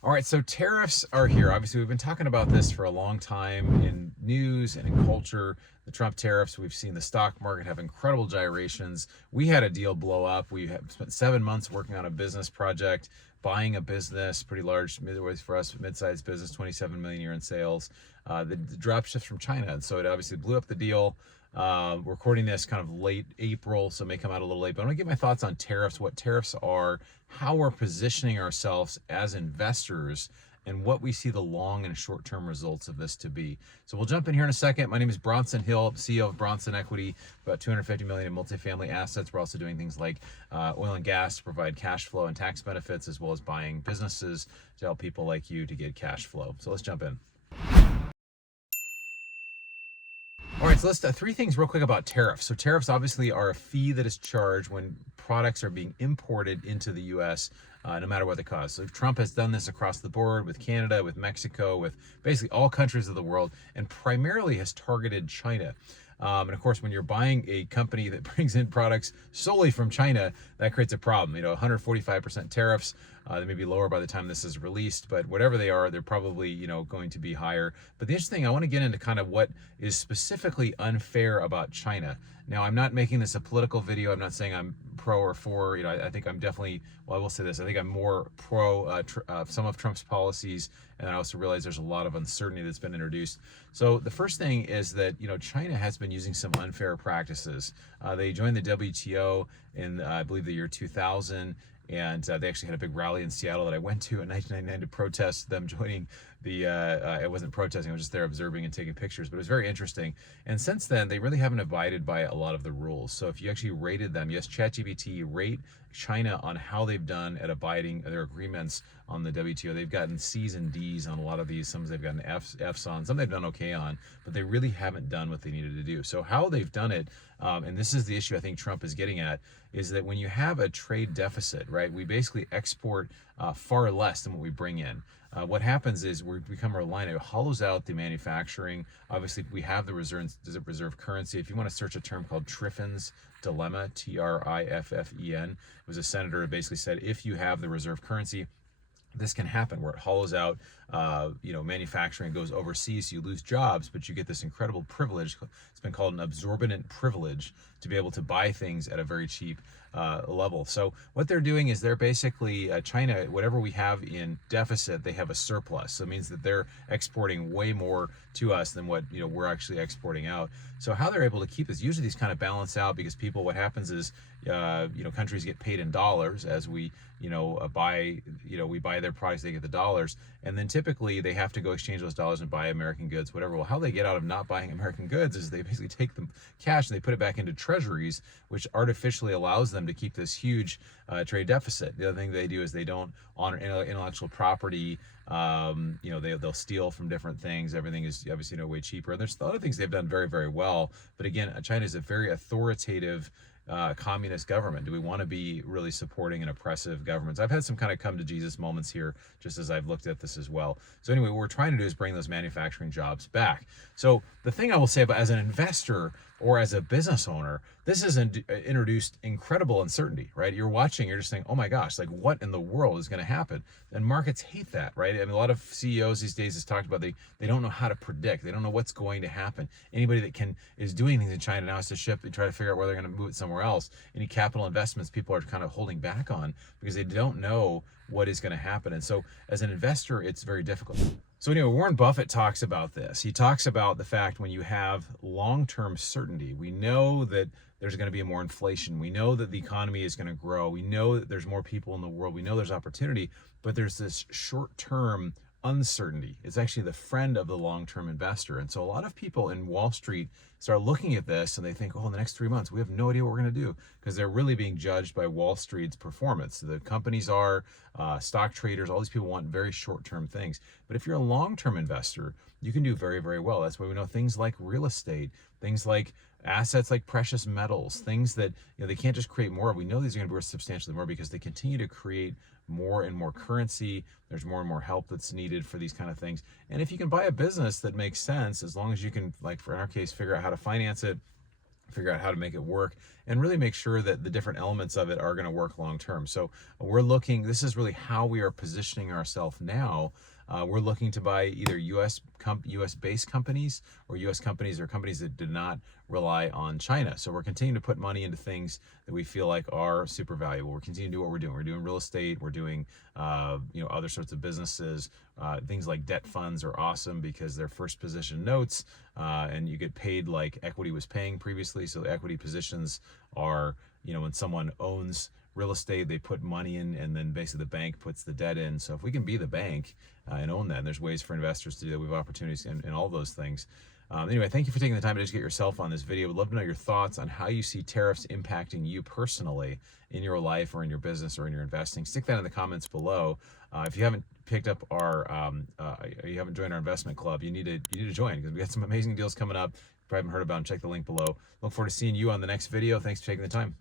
All right, so tariffs are here. Obviously, we've been talking about this for a long time in news and in culture. The Trump tariffs, we've seen the stock market have incredible gyrations. We had a deal blow up. We have spent 7 months working on a business project, buying a business, pretty large, midways for us, mid-sized business, 27 million a year in sales. The drop shift from China, and so it obviously blew up the deal. We're recording this kind of late April, so it may come out a little late, but I'm gonna get my thoughts on tariffs, what tariffs are, how we're positioning ourselves as investors, and what we see the long and short-term results of this to be. So we'll jump in here in a second. My name is Bronson Hill, CEO of Bronson Equity, about 250 million in multifamily assets. We're also doing things like oil and gas to provide cash flow and tax benefits, as well as buying businesses to help people like you to get cash flow. So let's jump in. All right, so let's three things real quick about tariffs. So tariffs obviously are a fee that is charged when products are being imported into the U.S., no matter what the cost. So Trump has done this across the board with Canada, with Mexico, with basically all countries of the world, and primarily has targeted China. And of course, when you're buying a company that brings in products solely from China, that creates a problem. 145% tariffs. They may be lower by the time this is released, but whatever they are, they're probably, going to be higher. But the interesting thing, I want to get into kind of what is specifically unfair about China. Now, I'm not making this a political video. I'm not saying I'm pro or for. I think I'm definitely, well, I will say this. I think I'm more pro some of Trump's policies, and I also realize there's a lot of uncertainty that's been introduced. So the first thing is that, China has been using some unfair practices. They joined the WTO in, I believe, the year 2000. And they actually had a big rally in Seattle that I went to in 1999 to protest them joining the, I wasn't protesting, I was just there observing and taking pictures, but it was very interesting. And since then, they really haven't abided by a lot of the rules. So if you actually rated them, yes, ChatGPT, rate China on how they've done at abiding their agreements on the WTO. They've gotten C's and D's on a lot of these. Some they've gotten F's on, some they've done okay on, but they really haven't done what they needed to do. So how they've done it, and this is the issue I think Trump is getting at, is that when you have a trade deficit, right, we basically export far less than what we bring in. What happens is we become reliant. It hollows out the manufacturing. Obviously, we have the reserve currency. If you want to search a term called Triffin's dilemma, Triffen, it was a senator who basically said, if you have the reserve currency, this can happen where it hollows out, manufacturing goes overseas, so you lose jobs, but you get this incredible privilege. It's been called an absorbent privilege to be able to buy things at a very cheap level. So what they're doing is they're basically, China, whatever we have in deficit, they have a surplus. So it means that they're exporting way more to us than what, we're actually exporting out. So how they're able to keep this, usually these kind of balance out because people, what happens is, countries get paid in dollars as we, we buy their products, they get the dollars. And then typically they have to go exchange those dollars and buy American goods, whatever. Well, how they get out of not buying American goods is they basically take the cash and they put it back into treasuries, which artificially allows them to keep this huge trade deficit. The other thing they do is they don't honor intellectual property. They'll steal from different things. Everything is obviously way cheaper. And there's other things they've done very, very well. But again, China is a very authoritative communist government. Do we want to be really supporting an oppressive government? I've had some kind of come to Jesus moments here, just as I've looked at this as well. So anyway, what we're trying to do is bring those manufacturing jobs back. So the thing I will say about as an investor or as a business owner, this has introduced incredible uncertainty, right? You're watching, you're just saying, oh my gosh, like what in the world is going to happen? And markets hate that, right? I mean, a lot of CEOs these days has talked about they don't know how to predict. They don't know what's going to happen. Anybody that is doing things in China now has to ship and try to figure out where they're going to move it somewhere else. Any capital investments people are kind of holding back on because they don't know what is going to happen. And so as an investor, it's very difficult. So anyway, Warren Buffett talks about this. He talks about the fact when you have long-term certainty, we know that there's going to be more inflation. We know that the economy is going to grow. We know that there's more people in the world. We know there's opportunity, but there's this short-term uncertainty. It's actually the friend of the long-term investor. And so a lot of people in Wall Street start looking at this and they think, oh, in the next 3 months, we have no idea what we're going to do, because they're really being judged by Wall Street's performance. The companies are, stock traders, all these people want very short-term things. But if you're a long-term investor, you can do very, very well. That's why we know things like real estate, things like assets like precious metals, things that they can't just create more of. We know these are going to be worth substantially more because they continue to create more and more currency. There's more and more help that's needed for these kind of things. And if you can buy a business that makes sense, as long as you can, like in our case, figure out how to finance it, figure out how to make it work, and really make sure that the different elements of it are going to work long term. So we're looking, this is really how we are positioning ourselves now. We're looking to buy either US based companies, or US companies, or companies that did not rely on China. So we're continuing to put money into things that we feel like are super valuable. We're continuing to do what we're doing. We're doing real estate. We're doing other sorts of businesses. Things like debt funds are awesome because they're first position notes, and you get paid like equity was paying previously. So the equity positions are, when someone owns real estate, they put money in, and then basically the bank puts the debt in. So if we can be the bank and own that, and there's ways for investors to do that, we have opportunities in all those things. Anyway, thank you for taking the time to educate yourself on this video. Would love to know your thoughts on how you see tariffs impacting you personally in your life or in your business or in your investing. Stick that in the comments below. If you haven't picked up you haven't joined our investment club, you need to join, because we got some amazing deals coming up. If you haven't heard about them, check the link below. Look forward to seeing you on the next video. Thanks for taking the time.